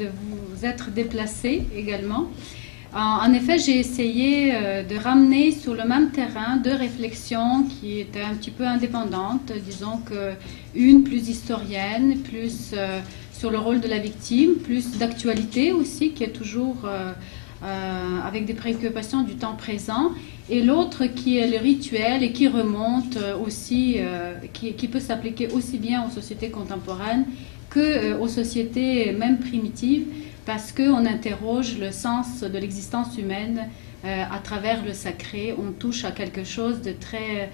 de vous être déplacé également. En effet, j'ai essayé de ramener sur le même terrain deux réflexions qui étaient un petit peu indépendantes, disons que une plus historienne, plus sur le rôle de la victime, plus d'actualité aussi, qui est toujours avec des préoccupations du temps présent, et l'autre qui est le rituel et qui remonte aussi, qui peut s'appliquer aussi bien aux sociétés contemporaines qu'aux sociétés même primitives, parce qu'on interroge le sens de l'existence humaine à travers le sacré. On touche à quelque chose de très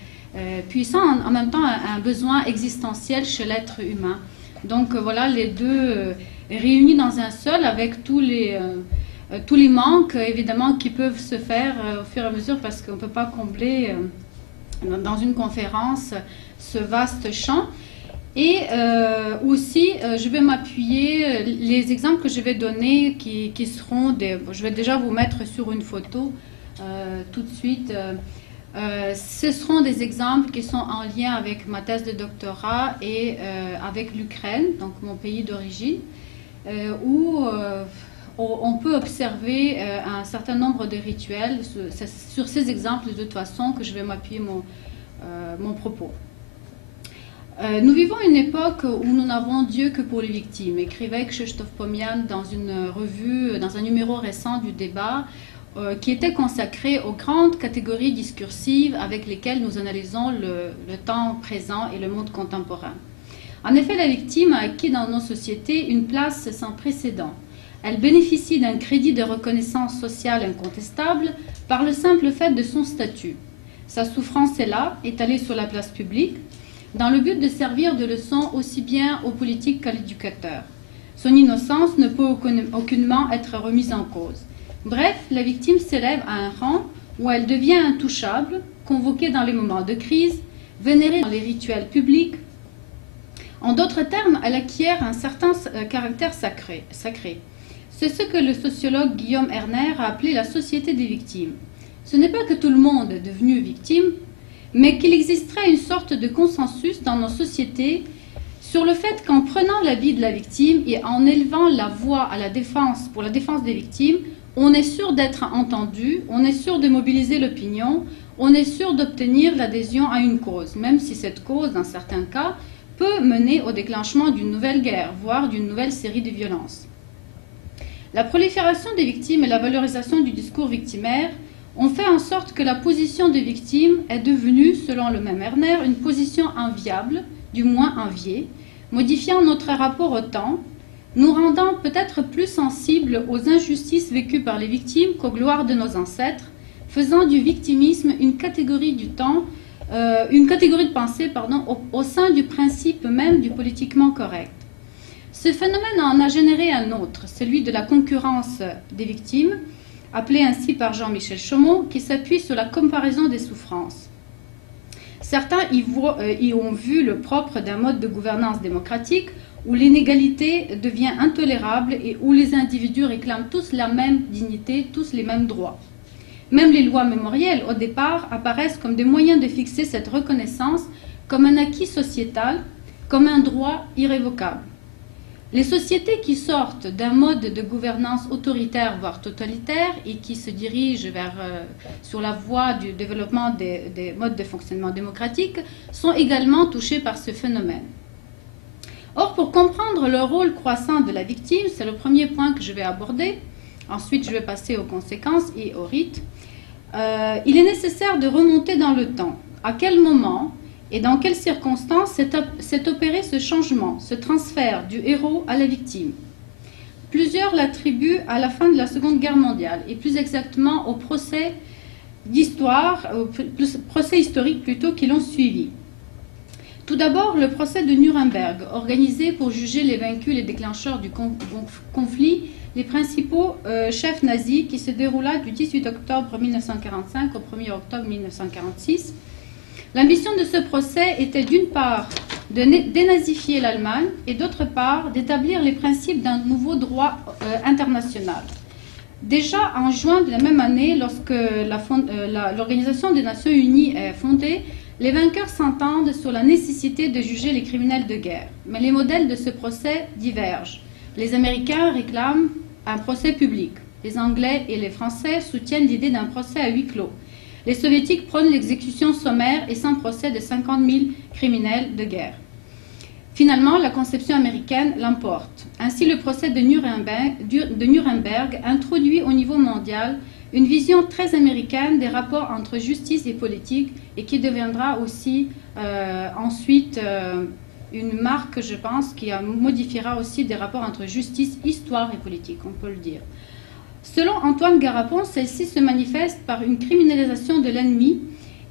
puissant, en même temps un besoin existentiel chez l'être humain. Donc voilà les deux réunis dans un seul, avec tous les manques évidemment qui peuvent se faire au fur et à mesure, parce qu'on ne peut pas combler dans une conférence ce vaste champ. Et aussi, je vais m'appuyer, les exemples que je vais donner, qui seront des... Je vais déjà vous mettre sur une photo tout de suite. Ce seront des exemples qui sont en lien avec ma thèse de doctorat et avec l'Ukraine, donc mon pays d'origine, où on peut observer un certain nombre de rituels. C'est sur ces exemples, de toute façon, que je vais m'appuyer mon propos. Nous vivons une époque où nous n'avons Dieu que pour les victimes, écrivait Krzysztof Pomian dans une revue, dans un numéro récent du Débat, qui était consacré aux grandes catégories discursives avec lesquelles nous analysons le temps présent et le monde contemporain. En effet, la victime a acquis dans nos sociétés une place sans précédent. Elle bénéficie d'un crédit de reconnaissance sociale incontestable par le simple fait de son statut. Sa souffrance est là, étalée sur la place publique, dans le but de servir de leçon aussi bien aux politiques qu'à l'éducateur. Son innocence ne peut aucunement être remise en cause. Bref, la victime s'élève à un rang où elle devient intouchable, convoquée dans les moments de crise, vénérée dans les rituels publics. En d'autres termes, elle acquiert un certain caractère sacré. C'est ce que le sociologue Guillaume Erner a appelé la société des victimes. Ce n'est pas que tout le monde est devenu victime, mais qu'il existerait une sorte de consensus dans nos sociétés sur le fait qu'en prenant l'avis de la victime et en élevant la voix à la défense, pour la défense des victimes, on est sûr d'être entendu, on est sûr de mobiliser l'opinion, on est sûr d'obtenir l'adhésion à une cause, même si cette cause, dans certains cas, peut mener au déclenchement d'une nouvelle guerre, voire d'une nouvelle série de violences. La prolifération des victimes et la valorisation du discours victimaire ont fait en sorte que la position de victime est devenue, selon le même Erner, une position enviable, du moins enviée, modifiant notre rapport au temps, nous rendant peut-être plus sensibles aux injustices vécues par les victimes qu'aux gloires de nos ancêtres, faisant du victimisme une catégorie du temps, une catégorie de pensée, au sein du principe même du politiquement correct. Ce phénomène en a généré un autre, celui de la concurrence des victimes, appelé ainsi par Jean-Michel Chaumont, qui s'appuie sur la comparaison des souffrances. Certains y ont vu le propre d'un mode de gouvernance démocratique où l'inégalité devient intolérable et où les individus réclament tous la même dignité, tous les mêmes droits. Même les lois mémorielles, au départ, apparaissent comme des moyens de fixer cette reconnaissance comme un acquis sociétal, comme un droit irrévocable. Les sociétés qui sortent d'un mode de gouvernance autoritaire, voire totalitaire, et qui se dirigent sur la voie du développement des modes de fonctionnement démocratique, sont également touchées par ce phénomène. Or, pour comprendre le rôle croissant de la victime, c'est le premier point que je vais aborder, ensuite je vais passer aux conséquences et aux rites, il est nécessaire de remonter dans le temps. À quel moment et dans quelles circonstances s'est opéré ce changement, ce transfert du héros à la victime? Plusieurs l'attribuent à la fin de la Seconde Guerre mondiale, et plus exactement au procès d'histoire, au procès historique plutôt, qui l'ont suivi. Tout d'abord, le procès de Nuremberg, organisé pour juger les vaincus, les déclencheurs du conflit, les principaux chefs nazis, qui se déroula du 18 octobre 1945 au 1er octobre 1946. L'ambition de ce procès était d'une part de dénazifier l'Allemagne et d'autre part d'établir les principes d'un nouveau droit international. Déjà en juin de la même année, lorsque l'Organisation des Nations Unies est fondée, les vainqueurs s'entendent sur la nécessité de juger les criminels de guerre. Mais les modèles de ce procès divergent. Les Américains réclament un procès public. Les Anglais et les Français soutiennent l'idée d'un procès à huis clos. Les Soviétiques prônent l'exécution sommaire et sans procès de 50 000 criminels de guerre. Finalement, la conception américaine l'emporte. Ainsi, le procès de Nuremberg introduit au niveau mondial une vision très américaine des rapports entre justice et politique et qui deviendra aussi ensuite une marque, je pense, qui modifiera aussi des rapports entre justice, histoire et politique, on peut le dire. Selon Antoine Garapon, celle-ci se manifeste par une criminalisation de l'ennemi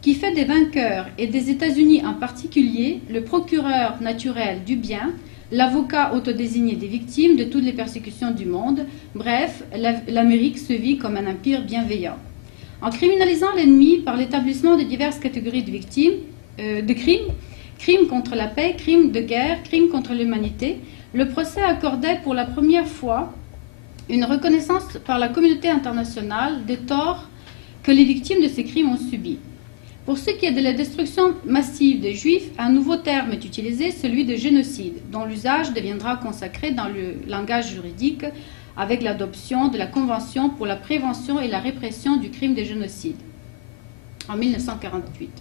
qui fait des vainqueurs et des États-Unis en particulier le procureur naturel du bien, l'avocat autodésigné des victimes de toutes les persécutions du monde. Bref, l'Amérique se vit comme un empire bienveillant. En criminalisant l'ennemi par l'établissement de diverses catégories de victimes, de crimes, crimes contre la paix, crimes de guerre, crimes contre l'humanité, le procès accordait pour la première fois une reconnaissance par la communauté internationale des torts que les victimes de ces crimes ont subis. Pour ce qui est de la destruction massive des Juifs, un nouveau terme est utilisé, celui de génocide, dont l'usage deviendra consacré dans le langage juridique avec l'adoption de la Convention pour la prévention et la répression du crime de génocide en 1948.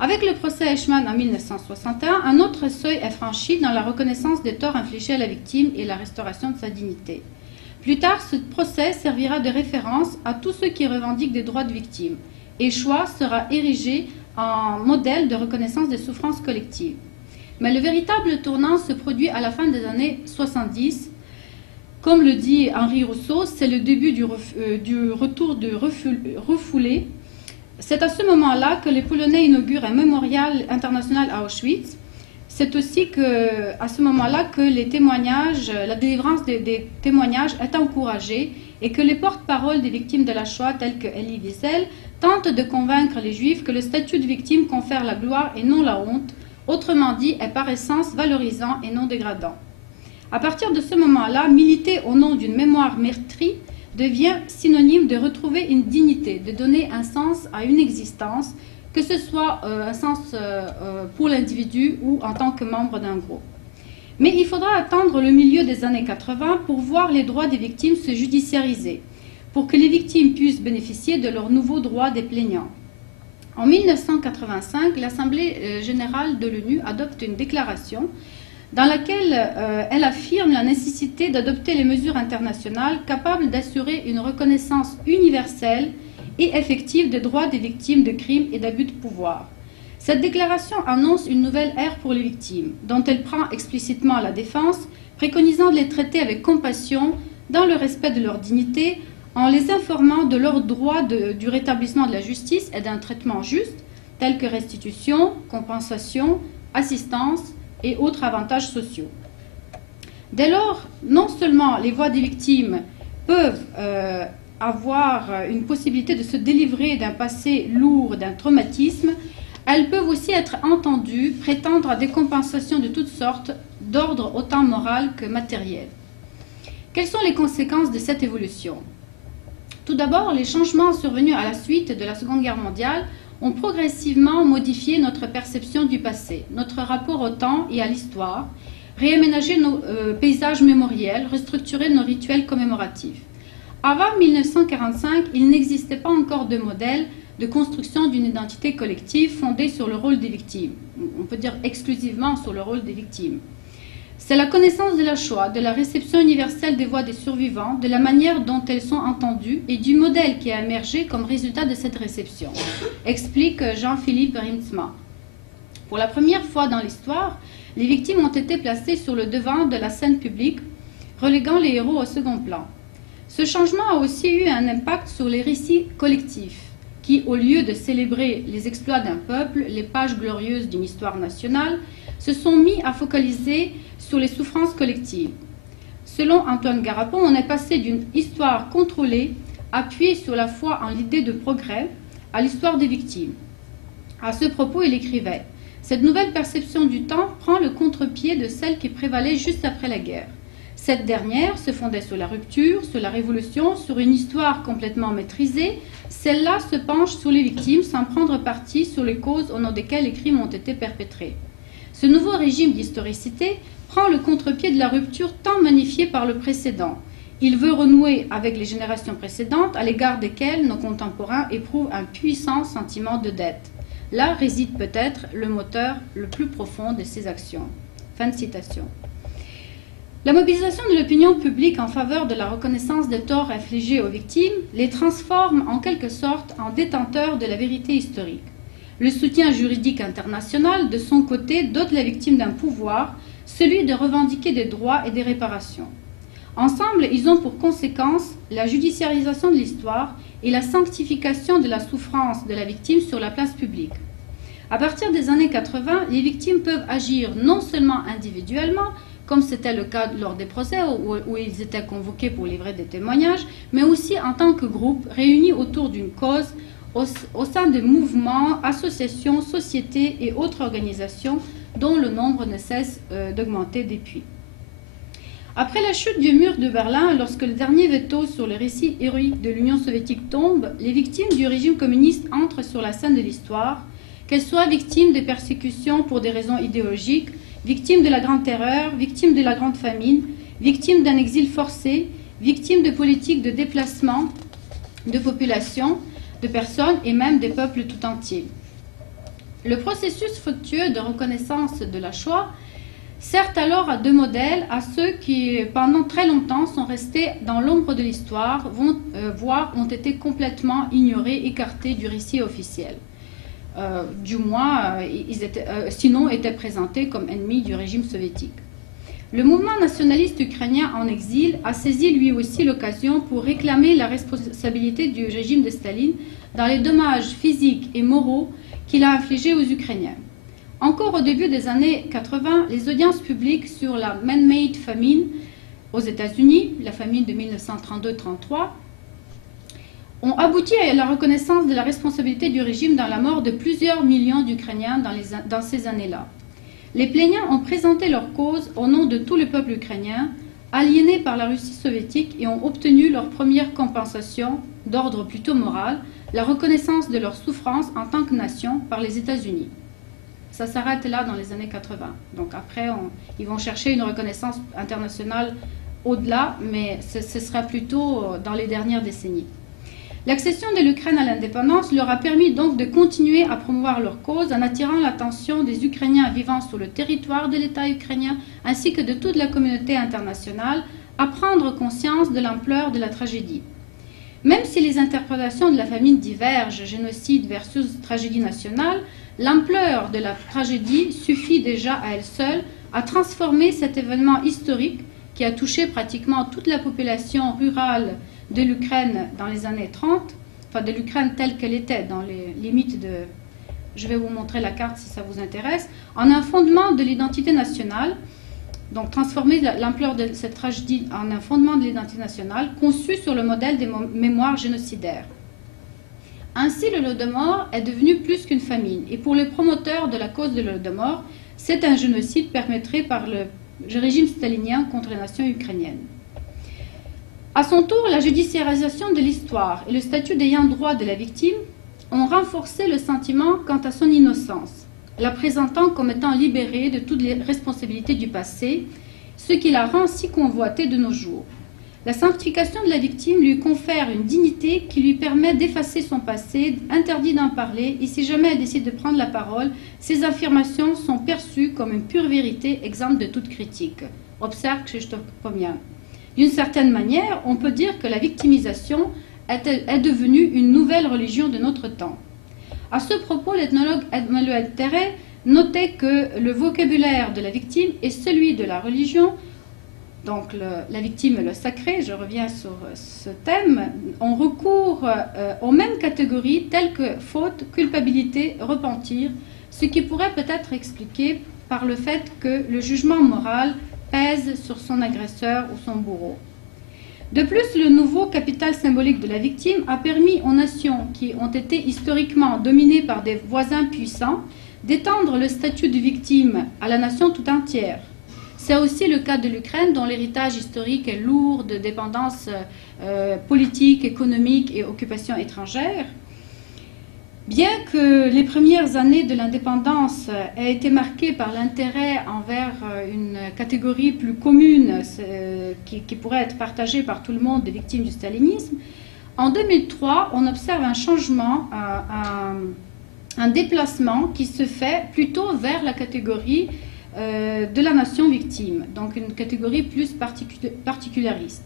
Avec le procès Eichmann en 1961, un autre seuil est franchi dans la reconnaissance des torts infligés à la victime et la restauration de sa dignité. Plus tard, ce procès servira de référence à tous ceux qui revendiquent des droits de victime. Et Shoah sera érigé en modèle de reconnaissance des souffrances collectives. Mais le véritable tournant se produit à la fin des années 70. Comme le dit Henri Rousseau, c'est le début du retour de refoulés. C'est à ce moment-là que les Polonais inaugurent un mémorial international à Auschwitz. C'est aussi à ce moment-là que les témoignages, la délivrance des témoignages est encouragée et que les porte-paroles des victimes de la Shoah, tels que Elie Wiesel, tentent de convaincre les Juifs que le statut de victime confère la gloire et non la honte, autrement dit, est par essence valorisant et non dégradant. À partir de ce moment-là, militer au nom d'une mémoire meurtrie devient synonyme de retrouver une dignité, de donner un sens à une existence, que ce soit un sens pour l'individu ou en tant que membre d'un groupe. Mais il faudra attendre le milieu des années 80 pour voir les droits des victimes se judiciariser, pour que les victimes puissent bénéficier de leurs nouveaux droits des plaignants. En 1985, l'Assemblée générale de l'ONU adopte une déclaration dans laquelle elle affirme la nécessité d'adopter les mesures internationales capables d'assurer une reconnaissance universelle et effective des droits des victimes de crimes et d'abus de pouvoir. Cette déclaration annonce une nouvelle ère pour les victimes, dont elle prend explicitement la défense, préconisant de les traiter avec compassion, dans le respect de leur dignité, en les informant de leurs droits du rétablissement de la justice et d'un traitement juste, tels que restitution, compensation, assistance et autres avantages sociaux. Dès lors, non seulement les voix des victimes peuvent avoir une possibilité de se délivrer d'un passé lourd, d'un traumatisme, elles peuvent aussi être entendues, prétendre à des compensations de toutes sortes, d'ordre autant moral que matériel. Quelles sont les conséquences de cette évolution ? Tout d'abord, les changements survenus à la suite de la Seconde Guerre mondiale ont progressivement modifié notre perception du passé, notre rapport au temps et à l'histoire, réaménagé nos paysages mémoriels, restructuré nos rituels commémoratifs. Avant 1945, il n'existait pas encore de modèle de construction d'une identité collective fondée sur le rôle des victimes. On peut dire exclusivement sur le rôle des victimes. C'est la connaissance de la Shoah, de la réception universelle des voix des survivants, de la manière dont elles sont entendues et du modèle qui a émergé comme résultat de cette réception, explique Jean-Philippe Riemsma. Pour la première fois dans l'histoire, les victimes ont été placées sur le devant de la scène publique, reléguant les héros au second plan. Ce changement a aussi eu un impact sur les récits collectifs, qui, au lieu de célébrer les exploits d'un peuple, les pages glorieuses d'une histoire nationale, se sont mis à focaliser sur les souffrances collectives. Selon Antoine Garapon, on est passé d'une histoire contrôlée, appuyée sur la foi en l'idée de progrès, à l'histoire des victimes. À ce propos, il écrivait « Cette nouvelle perception du temps prend le contre-pied de celle qui prévalait juste après la guerre. Cette dernière se fondait sur la rupture, sur la révolution, sur une histoire complètement maîtrisée. Celle-là se penche sur les victimes sans prendre parti sur les causes au nom desquelles les crimes ont été perpétrés. Ce nouveau régime d'historicité prend le contre-pied de la rupture tant magnifiée par le précédent. Il veut renouer avec les générations précédentes à l'égard desquelles nos contemporains éprouvent un puissant sentiment de dette. Là réside peut-être le moteur le plus profond de ces actions. » Fin de citation. La mobilisation de l'opinion publique en faveur de la reconnaissance des torts infligés aux victimes les transforme en quelque sorte en détenteurs de la vérité historique. Le soutien juridique international, de son côté, dote la victime d'un pouvoir, celui de revendiquer des droits et des réparations. Ensemble, ils ont pour conséquence la judiciarisation de l'histoire et la sanctification de la souffrance de la victime sur la place publique. À partir des années 80, les victimes peuvent agir non seulement individuellement, comme c'était le cas lors des procès où ils étaient convoqués pour livrer des témoignages, mais aussi en tant que groupe réunis autour d'une cause au sein de mouvements, associations, sociétés et autres organisations dont le nombre ne cesse d'augmenter depuis. Après la chute du mur de Berlin, lorsque le dernier veto sur le récit héroïque de l'Union soviétique tombe, les victimes du régime communiste entrent sur la scène de l'histoire, qu'elles soient victimes de persécutions pour des raisons idéologiques, victimes de la Grande Terreur, victimes de la Grande Famine, victimes d'un exil forcé, victimes de politiques de déplacement de populations, de personnes et même des peuples tout entiers. Le processus fructueux de reconnaissance de la Shoah sert alors à deux modèles à ceux qui, pendant très longtemps, sont restés dans l'ombre de l'histoire, voire ont été complètement ignorés, écartés du récit officiel. Du moins, sinon étaient présentés comme ennemis du régime soviétique. Le mouvement nationaliste ukrainien en exil a saisi lui aussi l'occasion pour réclamer la responsabilité du régime de Staline dans les dommages physiques et moraux qu'il a infligés aux Ukrainiens. Encore au début des années 80, les audiences publiques sur la man-made famine aux États-Unis, la famine de 1932-33, ont abouti à la reconnaissance de la responsabilité du régime dans la mort de plusieurs millions d'Ukrainiens dans ces années-là. Les plaignants ont présenté leur cause au nom de tout le peuple ukrainien, aliéné par la Russie soviétique, et ont obtenu leur première compensation, d'ordre plutôt moral, la reconnaissance de leur souffrance en tant que nation par les États-Unis. Ça s'arrête là dans les années 80. Donc après, ils vont chercher une reconnaissance internationale au-delà, mais ce sera plutôt dans les dernières décennies. L'accession de l'Ukraine à l'indépendance leur a permis donc de continuer à promouvoir leur cause en attirant l'attention des Ukrainiens vivant sur le territoire de l'État ukrainien ainsi que de toute la communauté internationale à prendre conscience de l'ampleur de la tragédie. Même si les interprétations de la famine divergent, génocide versus tragédie nationale, l'ampleur de la tragédie suffit déjà à elle seule à transformer cet événement historique qui a touché pratiquement toute la population rurale de l'Ukraine dans les années 30, enfin de l'Ukraine telle qu'elle était dans les limites de... Je vais vous montrer la carte si ça vous intéresse, en un fondement de l'identité nationale, donc transformer l'ampleur de cette tragédie en un fondement de l'identité nationale conçu sur le modèle des mémoires génocidaires. Ainsi, le Holodomor est devenu plus qu'une famine, et pour les promoteurs de la cause de l'Holodomor, c'est un génocide perpétré par le régime stalinien contre les nations ukrainiennes. À son tour, la judiciarisation de l'histoire et le statut d'ayant droit de la victime ont renforcé le sentiment quant à son innocence, la présentant comme étant libérée de toutes les responsabilités du passé, ce qui la rend si convoitée de nos jours. La sanctification de la victime lui confère une dignité qui lui permet d'effacer son passé, interdit d'en parler, et si jamais elle décide de prendre la parole, ses affirmations sont perçues comme une pure vérité exempte de toute critique. Observe Krzysztof Pomian. D'une certaine manière, on peut dire que la victimisation est devenue une nouvelle religion de notre temps. À ce propos, l'ethnologue Emmanuel Terret notait que le vocabulaire de la victime est celui de la religion, donc la victime et le sacré, je reviens sur ce thème, on recourt aux mêmes catégories telles que faute, culpabilité, repentir, ce qui pourrait peut-être expliquer par le fait que le jugement moral pèse sur son agresseur ou son bourreau. De plus, le nouveau capital symbolique de la victime a permis aux nations qui ont été historiquement dominées par des voisins puissants d'étendre le statut de victime à la nation tout entière. C'est aussi le cas de l'Ukraine, dont l'héritage historique est lourd de dépendances politiques, économiques et occupations étrangères. Bien que les premières années de l'indépendance aient été marquées par l'intérêt envers une catégorie plus commune qui pourrait être partagée par tout le monde des victimes du stalinisme, en 2003, on observe un changement, un déplacement qui se fait plutôt vers la catégorie de la nation victime, donc une catégorie plus particulariste.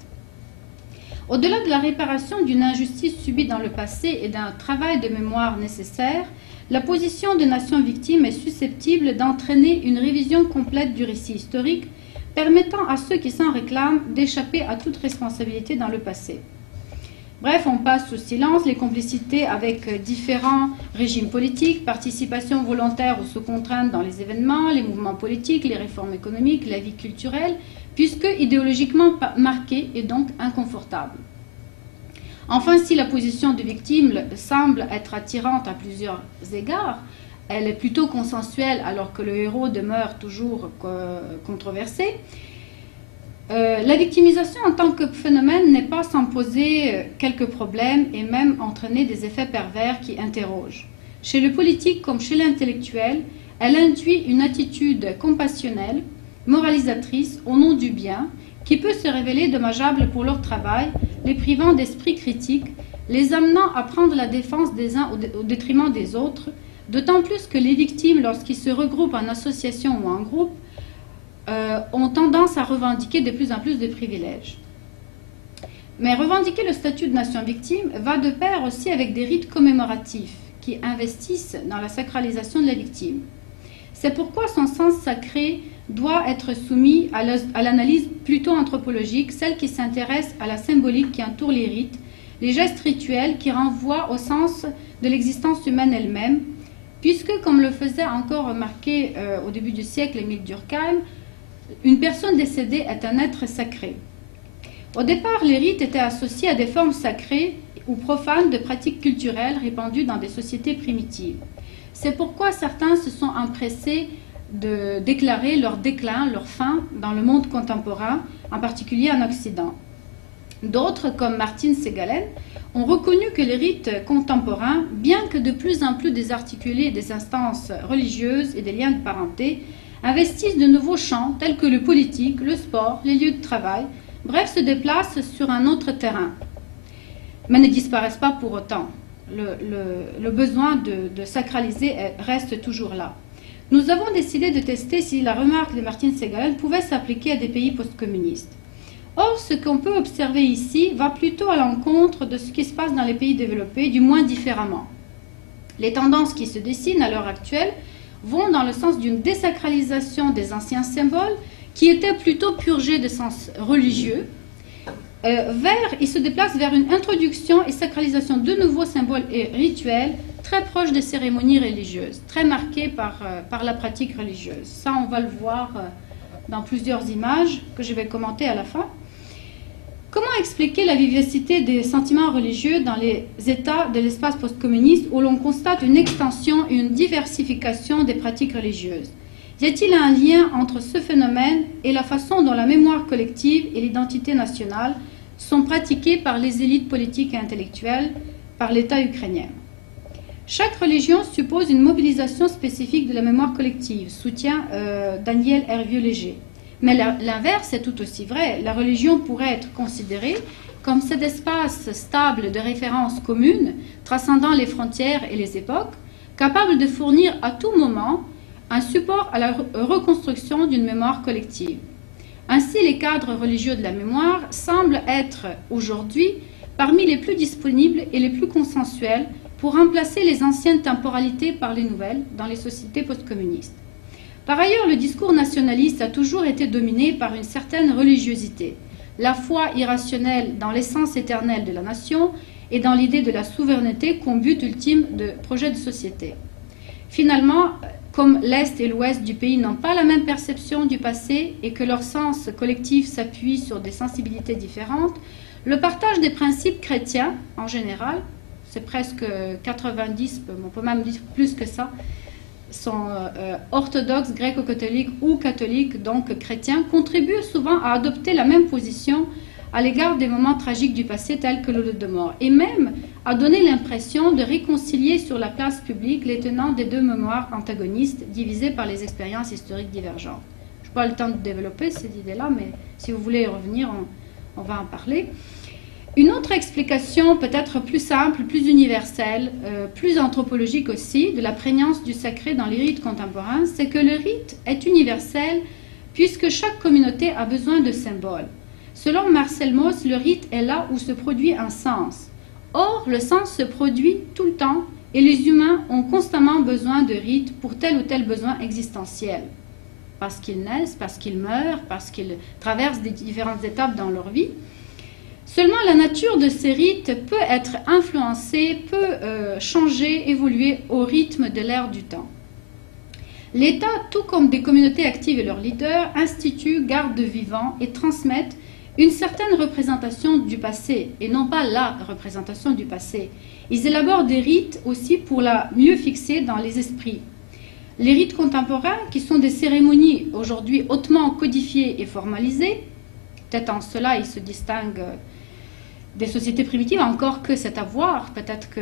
Au-delà de la réparation d'une injustice subie dans le passé et d'un travail de mémoire nécessaire, la position de nation victime est susceptible d'entraîner une révision complète du récit historique, permettant à ceux qui s'en réclament d'échapper à toute responsabilité dans le passé. Bref, on passe sous silence les complicités avec différents régimes politiques, participation volontaire ou sous contrainte dans les événements, les mouvements politiques, les réformes économiques, la vie culturelle, puisque idéologiquement marquée et donc inconfortable. Enfin, si la position de victime semble être attirante à plusieurs égards, elle est plutôt consensuelle alors que le héros demeure toujours controversé. La victimisation en tant que phénomène n'est pas sans poser quelques problèmes et même entraîner des effets pervers qui interrogent. Chez le politique comme chez l'intellectuel, elle induit une attitude compassionnelle, moralisatrice au nom du bien, qui peut se révéler dommageable pour leur travail, les privant d'esprit critique, les amenant à prendre la défense des uns au détriment des autres, d'autant plus que les victimes, lorsqu'ils se regroupent en association ou en groupe, ont tendance à revendiquer de plus en plus de privilèges. Mais revendiquer le statut de nation victime va de pair aussi avec des rites commémoratifs qui investissent dans la sacralisation de la victime. C'est pourquoi son sens sacré doit être soumis à l'analyse plutôt anthropologique, celle qui s'intéresse à la symbolique qui entoure les rites, les gestes rituels qui renvoient au sens de l'existence humaine elle-même, puisque, comme le faisait encore remarquer au début du siècle Émile Durkheim, une personne décédée est un être sacré. Au départ, les rites étaient associés à des formes sacrées ou profanes de pratiques culturelles répandues dans des sociétés primitives. C'est pourquoi certains se sont empressés de déclarer leur déclin, leur fin dans le monde contemporain, en particulier en Occident. D'autres, comme Martin Segalen, ont reconnu que les rites contemporains, bien que de plus en plus désarticulés des instances religieuses et des liens de parenté, investissent de nouveaux champs tels que le politique, le sport, les lieux de travail, bref, se déplacent sur un autre terrain, mais ne disparaissent pas pour autant. Le besoin de sacraliser reste toujours là. Nous avons décidé de tester si la remarque de Martin Segalen pouvait s'appliquer à des pays post-communistes. Or, ce qu'on peut observer ici va plutôt à l'encontre de ce qui se passe dans les pays développés, du moins différemment. Les tendances qui se dessinent à l'heure actuelle vont dans le sens d'une désacralisation des anciens symboles qui étaient plutôt purgés de sens religieux. Ils se déplacent vers une introduction et sacralisation de nouveaux symboles et rituels très proches des cérémonies religieuses, très marqués par la pratique religieuse. Ça, on va le voir dans plusieurs images que je vais commenter à la fin. Comment expliquer la vivacité des sentiments religieux dans les États de l'espace postcommuniste où l'on constate une extension et une diversification des pratiques religieuses? Y a-t-il un lien entre ce phénomène et la façon dont la mémoire collective et l'identité nationale sont pratiquées par les élites politiques et intellectuelles, par l'État ukrainien? Chaque religion suppose une mobilisation spécifique de la mémoire collective, soutient Daniel Hervieux-Léger. Mais l'inverse est tout aussi vrai. La religion pourrait être considérée comme cet espace stable de référence commune, transcendant les frontières et les époques, capable de fournir à tout moment un support à la reconstruction d'une mémoire collective. Ainsi, les cadres religieux de la mémoire semblent être aujourd'hui parmi les plus disponibles et les plus consensuels pour remplacer les anciennes temporalités par les nouvelles dans les sociétés postcommunistes. Par ailleurs, le discours nationaliste a toujours été dominé par une certaine religiosité, la foi irrationnelle dans l'essence éternelle de la nation et dans l'idée de la souveraineté comme but ultime de projet de société. Finalement, comme l'Est et l'Ouest du pays n'ont pas la même perception du passé et que leur sens collectif s'appuie sur des sensibilités différentes, le partage des principes chrétiens, en général, c'est presque 90, on peut même dire plus que ça, sont orthodoxes, gréco-catholiques ou catholiques, donc chrétiens, contribuent souvent à adopter la même position à l'égard des moments tragiques du passé tels que l'Holodomor, et même a donné l'impression de réconcilier sur la place publique les tenants des deux mémoires antagonistes divisées par les expériences historiques divergentes. Je n'ai pas le temps de développer cette idée-là, mais si vous voulez y revenir, on va en parler. Une autre explication, peut-être plus simple, plus universelle, plus anthropologique aussi, de la prégnance du sacré dans les rites contemporains, c'est que le rite est universel puisque chaque communauté a besoin de symboles. Selon Marcel Mauss, le rite est là où se produit un sens. Or, le sens se produit tout le temps et les humains ont constamment besoin de rites pour tel ou tel besoin existentiel. Parce qu'ils naissent, parce qu'ils meurent, parce qu'ils traversent des différentes étapes dans leur vie. Seulement, la nature de ces rites peut être influencée, peut changer, évoluer au rythme de l'ère du temps. L'État, tout comme des communautés actives et leurs leaders, instituent, gardent vivant et transmettent une certaine représentation du passé, et non pas la représentation du passé. Ils élaborent des rites aussi pour la mieux fixer dans les esprits. Les rites contemporains, qui sont des cérémonies aujourd'hui hautement codifiées et formalisées, peut-être en cela ils se distinguent des sociétés primitives, encore que c'est à voir, peut-être que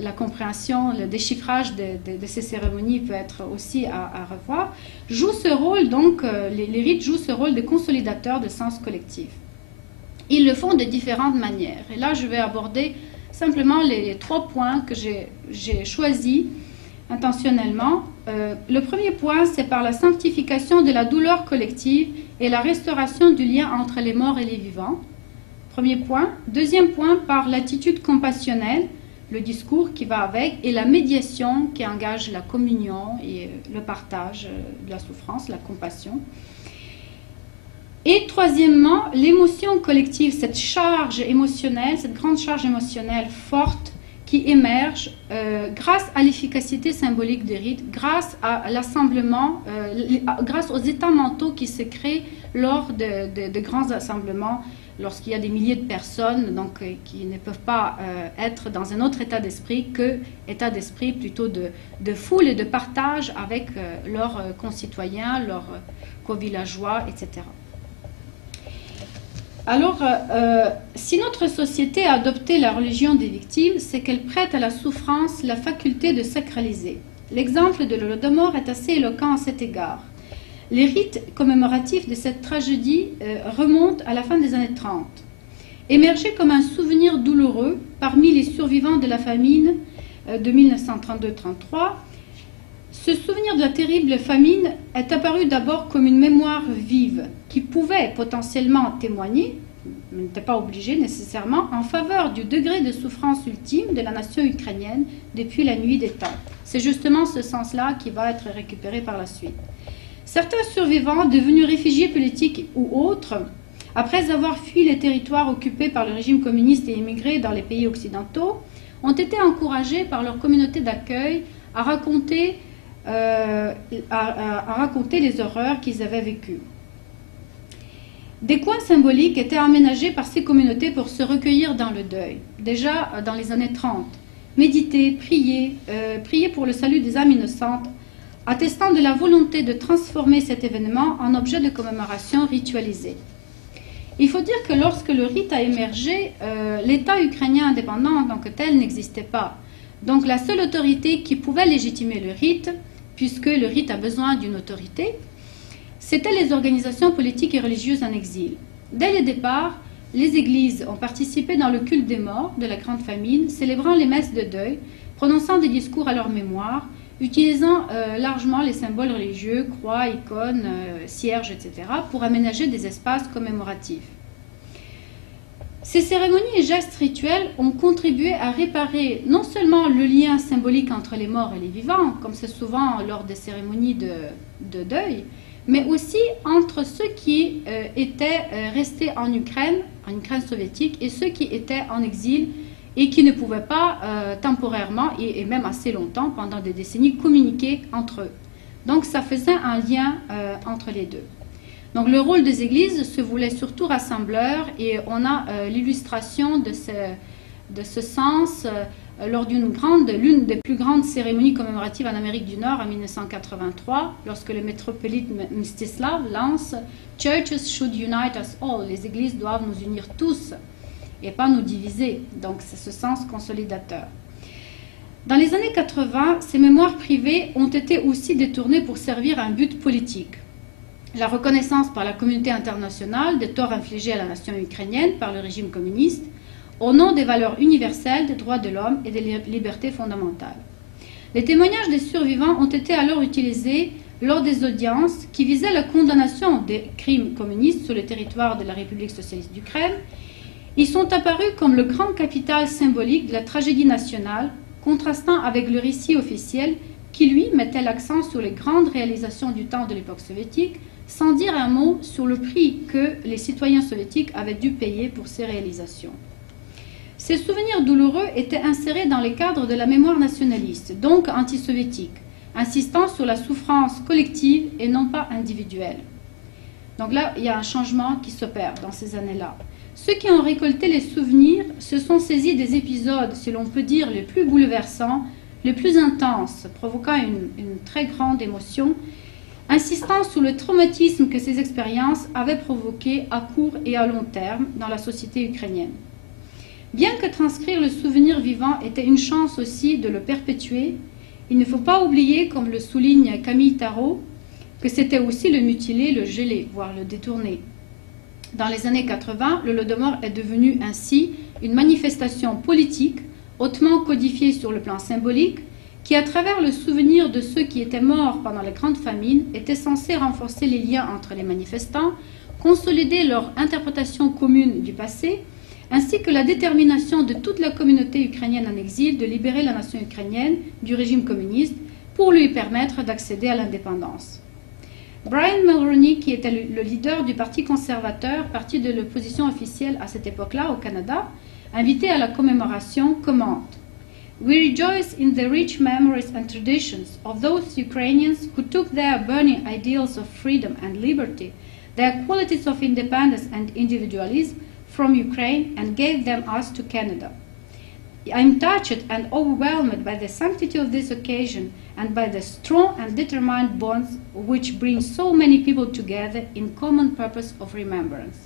la compréhension, le déchiffrage de ces cérémonies peut être aussi à revoir, jouent ce rôle, donc les rites jouent ce rôle de consolidateur de sens collectif. Ils le font de différentes manières. Et là, je vais aborder simplement les 3 points que j'ai choisis intentionnellement. Le premier point, c'est par la sanctification de la douleur collective et la restauration du lien entre les morts et les vivants. Premier point. Deuxième point, par l'attitude compassionnelle, le discours qui va avec, et la médiation qui engage la communion et le partage de la souffrance, la compassion. Et troisièmement, l'émotion collective, cette charge émotionnelle, cette grande charge émotionnelle forte qui émerge grâce à l'efficacité symbolique des rites, grâce à l'assemblement, grâce aux états mentaux qui se créent lors de grands assemblements, lorsqu'il y a des milliers de personnes donc, qui ne peuvent pas être dans un autre état d'esprit que état d'esprit plutôt de foule et de partage avec leurs concitoyens, leurs co-villageois, etc. Alors, si notre société a adopté la religion des victimes, c'est qu'elle prête à la souffrance la faculté de sacraliser. L'exemple de l'Holodomor est assez éloquent à cet égard. Les rites commémoratifs de cette tragédie remontent à la fin des années 30. Émergés comme un souvenir douloureux parmi les survivants de la famine de 1932-33, ce souvenir de la terrible famine est apparu d'abord comme une mémoire vive qui pouvait potentiellement témoigner, mais n'était pas obligé nécessairement, en faveur du degré de souffrance ultime de la nation ukrainienne depuis la nuit des temps. C'est justement ce sens-là qui va être récupéré par la suite. Certains survivants, devenus réfugiés politiques ou autres, après avoir fui les territoires occupés par le régime communiste et émigrés dans les pays occidentaux, ont été encouragés par leur communauté d'accueil à raconter les horreurs qu'ils avaient vécues. Des coins symboliques étaient aménagés par ces communautés pour se recueillir dans le deuil, déjà dans les années 30. Méditer, prier pour le salut des âmes innocentes, attestant de la volonté de transformer cet événement en objet de commémoration ritualisé. Il faut dire que lorsque le rite a émergé, l'État ukrainien indépendant en tant que tel n'existait pas. Donc la seule autorité qui pouvait légitimer le rite, puisque le rite a besoin d'une autorité, c'étaient les organisations politiques et religieuses en exil. Dès le départ, les églises ont participé dans le culte des morts de la grande famine, célébrant les messes de deuil, prononçant des discours à leur mémoire, utilisant largement les symboles religieux, croix, icônes, cierges, etc., pour aménager des espaces commémoratifs. Ces cérémonies et gestes rituels ont contribué à réparer non seulement le lien symbolique entre les morts et les vivants, comme c'est souvent lors des cérémonies de deuil, mais aussi entre ceux qui étaient restés en Ukraine soviétique, et ceux qui étaient en exil et qui ne pouvaient pas temporairement, et même assez longtemps, pendant des décennies, communiquer entre eux. Donc ça faisait un lien entre les deux. Donc le rôle des églises se voulait surtout rassembleur, et on a l'illustration de ce sens lors l'une des plus grandes cérémonies commémoratives en Amérique du Nord en 1983, lorsque le métropolite Mstislav lance « Churches should unite us all », les églises doivent nous unir tous et pas nous diviser, donc c'est ce sens consolidateur. Dans les années 80, ces mémoires privées ont été aussi détournées pour servir un but politique. La reconnaissance par la communauté internationale des torts infligés à la nation ukrainienne par le régime communiste, au nom des valeurs universelles des droits de l'homme et des libertés fondamentales. Les témoignages des survivants ont été alors utilisés lors des audiences qui visaient la condamnation des crimes communistes sur le territoire de la République socialiste d'Ukraine. Ils sont apparus comme le grand capital symbolique de la tragédie nationale, contrastant avec le récit officiel qui, lui, mettait l'accent sur les grandes réalisations du temps de l'époque soviétique, sans dire un mot sur le prix que les citoyens soviétiques avaient dû payer pour ces réalisations. Ces souvenirs douloureux étaient insérés dans les cadres de la mémoire nationaliste, donc anti-soviétique, insistant sur la souffrance collective et non pas individuelle. Donc là, il y a un changement qui s'opère dans ces années-là. Ceux qui ont récolté les souvenirs se sont saisis des épisodes, si l'on peut dire, les plus bouleversants, les plus intenses, provoquant une très grande émotion, insistant sur le traumatisme que ces expériences avaient provoqué à court et à long terme dans la société ukrainienne. Bien que transcrire le souvenir vivant était une chance aussi de le perpétuer, il ne faut pas oublier, comme le souligne Camille Tarot, que c'était aussi le mutiler, le geler, voire le détourner. Dans les années 80, le Holodomor est devenu ainsi une manifestation politique hautement codifiée sur le plan symbolique qui, à travers le souvenir de ceux qui étaient morts pendant la Grande Famine, était censée renforcer les liens entre les manifestants, consolider leur interprétation commune du passé, ainsi que la détermination de toute la communauté ukrainienne en exil de libérer la nation ukrainienne du régime communiste pour lui permettre d'accéder à l'indépendance. Brian Mulroney, qui était le leader du Parti conservateur, parti de l'opposition officielle à cette époque-là au Canada, invité à la commémoration, commente « We rejoice in the rich memories and traditions of those Ukrainians who took their burning ideals of freedom and liberty, their qualities of independence and individualism from Ukraine and gave them us to Canada. I am touched and overwhelmed by the sanctity of this occasion and by the strong and determined bonds which bring so many people together in common purpose of remembrance. »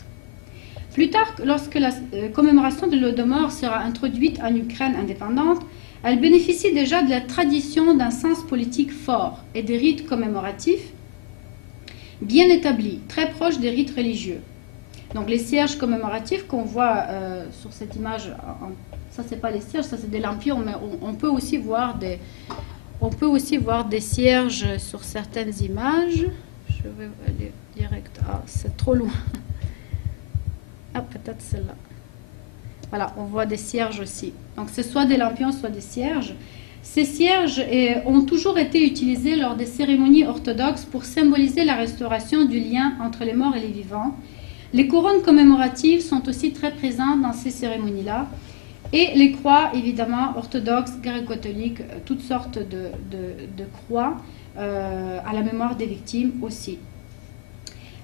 Plus tard, lorsque la commémoration de l'Holodomor sera introduite en Ukraine indépendante, elle bénéficie déjà de la tradition d'un sens politique fort et des rites commémoratifs bien établis, très proches des rites religieux. Donc les cierges commémoratifs qu'on voit sur cette image, ça c'est pas les cierges, ça c'est des lampions, mais on peut aussi voir des cierges sur certaines images. Je vais aller direct. Ah, c'est trop loin. Ah, peut-être celle-là. Voilà, on voit des cierges aussi. Donc c'est soit des lampions, soit des cierges. Ces cierges ont toujours été utilisés lors des cérémonies orthodoxes pour symboliser la restauration du lien entre les morts et les vivants. Les couronnes commémoratives sont aussi très présentes dans ces cérémonies-là. Et les croix, évidemment, orthodoxes, gréco-catholiques, toutes sortes de croix à la mémoire des victimes aussi.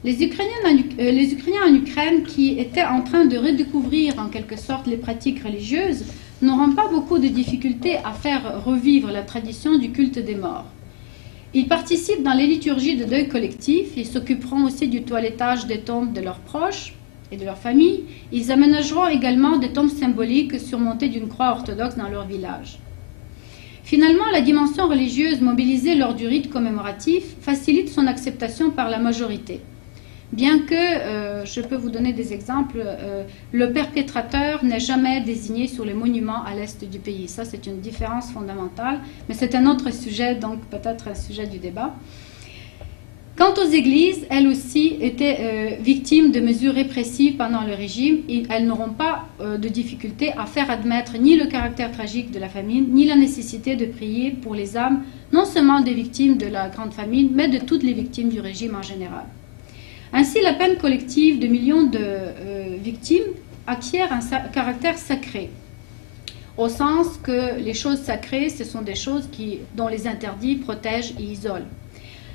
Les Ukrainiens en Ukraine qui étaient en train de redécouvrir en quelque sorte les pratiques religieuses n'auront pas beaucoup de difficultés à faire revivre la tradition du culte des morts. Ils participent dans les liturgies de deuil collectif, ils s'occuperont aussi du toilettage des tombes de leurs proches et de leurs familles. Ils aménageront également des tombes symboliques surmontées d'une croix orthodoxe dans leur village. Finalement, la dimension religieuse mobilisée lors du rite commémoratif facilite son acceptation par la majorité. Bien que, je peux vous donner des exemples, le perpétrateur n'est jamais désigné sur les monuments à l'est du pays. Ça, c'est une différence fondamentale, mais c'est un autre sujet, donc peut-être un sujet du débat. Quant aux églises, elles aussi étaient victimes de mesures répressives pendant le régime et elles n'auront pas de difficulté à faire admettre ni le caractère tragique de la famine, ni la nécessité de prier pour les âmes, non seulement des victimes de la Grande Famine, mais de toutes les victimes du régime en général. Ainsi, la peine collective de millions de victimes acquiert un caractère sacré, au sens que les choses sacrées, ce sont des choses dont les interdits protègent et isolent.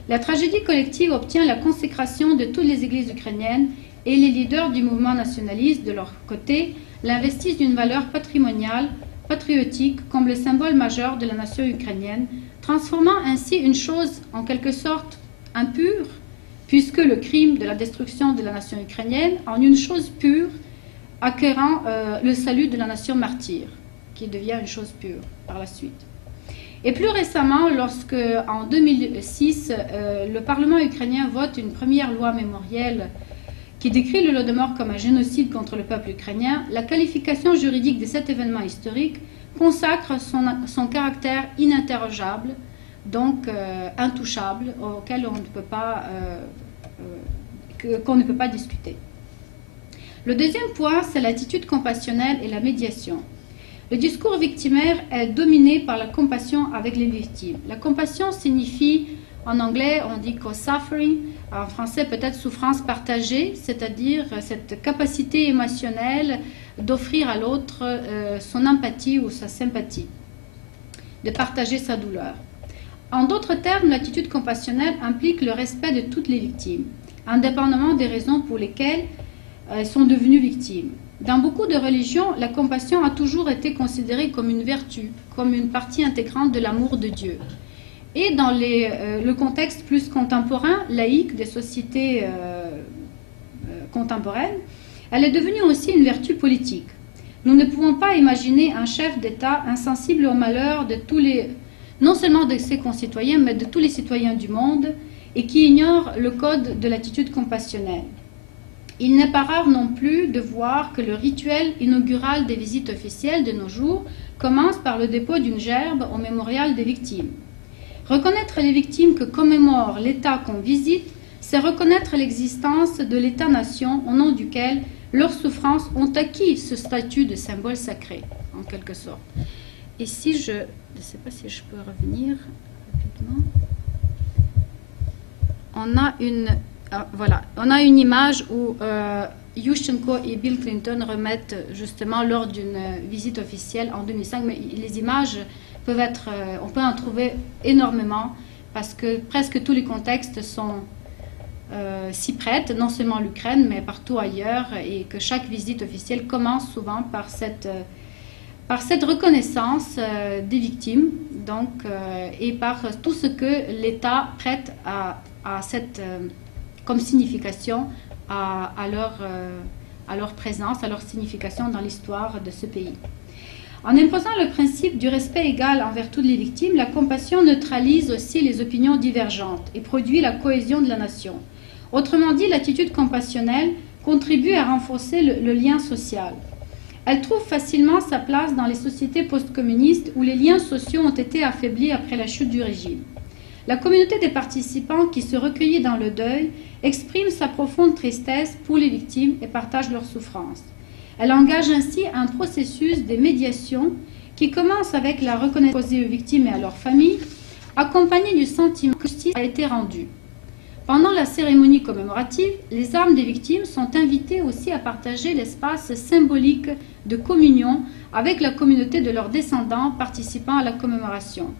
La tragédie collective obtient la consécration de toutes les églises ukrainiennes et les leaders du mouvement nationaliste, de leur côté, l'investissent d'une valeur patrimoniale patriotique comme le symbole majeur de la nation ukrainienne, transformant ainsi une chose en quelque sorte impure, puisque le crime de la destruction de la nation ukrainienne, en une chose pure, acquérant le salut de la nation martyre, qui devient une chose pure par la suite. Et plus récemment, lorsque en 2006, le Parlement ukrainien vote une première loi mémorielle qui décrit le Holodomor comme un génocide contre le peuple ukrainien, la qualification juridique de cet événement historique consacre son caractère ininterrogeable, donc intouchable, auquel on ne peut pas, qu'on ne peut pas discuter. Le deuxième point, c'est l'attitude compassionnelle et la médiation. Le discours victimaire est dominé par la compassion avec les victimes. La compassion signifie, en anglais, on dit co-suffering, en français peut-être souffrance partagée, c'est-à-dire cette capacité émotionnelle d'offrir à l'autre son empathie ou sa sympathie, de partager sa douleur. En d'autres termes, l'attitude compassionnelle implique le respect de toutes les victimes, indépendamment des raisons pour lesquelles elles sont devenues victimes. Dans beaucoup de religions, la compassion a toujours été considérée comme une vertu, comme une partie intégrante de l'amour de Dieu. Et dans le contexte plus contemporain, laïque des sociétés contemporaines, elle est devenue aussi une vertu politique. Nous ne pouvons pas imaginer un chef d'État insensible au malheur de tous les, non seulement de ses concitoyens, mais de tous les citoyens du monde, et qui ignore le code de l'attitude compassionnelle. Il n'est pas rare non plus de voir que le rituel inaugural des visites officielles de nos jours commence par le dépôt d'une gerbe au mémorial des victimes. Reconnaître les victimes que commémore l'État qu'on visite, c'est reconnaître l'existence de l'État-nation au nom duquel leurs souffrances ont acquis ce statut de symbole sacré, en quelque sorte. Et si je ne sais pas si je peux revenir rapidement, on a une image où Yushchenko et Bill Clinton remettent justement lors d'une visite officielle en 2005, mais les images peuvent être, on peut en trouver énormément parce que presque tous les contextes s'y prêtent, non seulement l'Ukraine, mais partout ailleurs, et que chaque visite officielle commence souvent par cette reconnaissance des victimes, donc, et par tout ce que l'État prête à cette, comme signification à leur présence, à leur signification dans l'histoire de ce pays. En imposant le principe du respect égal envers toutes les victimes, la compassion neutralise aussi les opinions divergentes et produit la cohésion de la nation. Autrement dit, l'attitude compassionnelle contribue à renforcer le lien social. Elle trouve facilement sa place dans les sociétés post-communistes où les liens sociaux ont été affaiblis après la chute du régime. La communauté des participants qui se recueillait dans le deuil exprime sa profonde tristesse pour les victimes et partage leurs souffrances. Elle engage ainsi un processus de médiation qui commence avec la reconnaissance posée aux victimes et à leurs familles, accompagné du sentiment que justice a été rendue. Pendant la cérémonie commémorative, les âmes des victimes sont invitées aussi à partager l'espace symbolique de communion avec la communauté de leurs descendants participant à la commémoration.